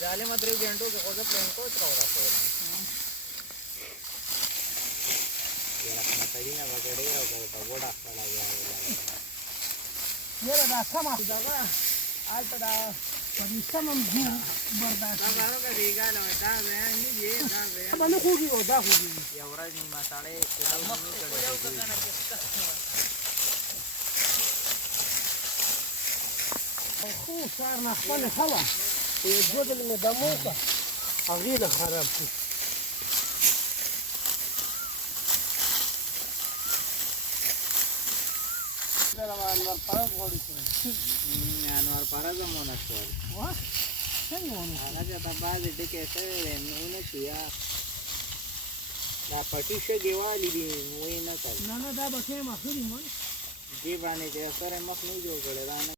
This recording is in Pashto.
जाले मद्रे घंटों के खोज प्लेन को चला रहा ये अपना तरीना बगड़े रहा है बड़ा चला गया ये रहा कमा दागा आज तक परिश्रम हम बर्दाश्त दागा का देगा लगा है नहीं ये दागा है बने होगी वो दा होगी ये औरत नहीं मसाले خو صار نخبل هوا الجدل اللي دموقه أغيله خراب انوار پرز غوړي کړی انوار پرز مونږ شو واه څنګه ونه هغه ته باز ډکه شوی نه شو یا دا پټی شه دیوالی دی وای نه کړ نه دا به کې مخوري مون دی باندې د سره مخ نه جوړ کړی دا نه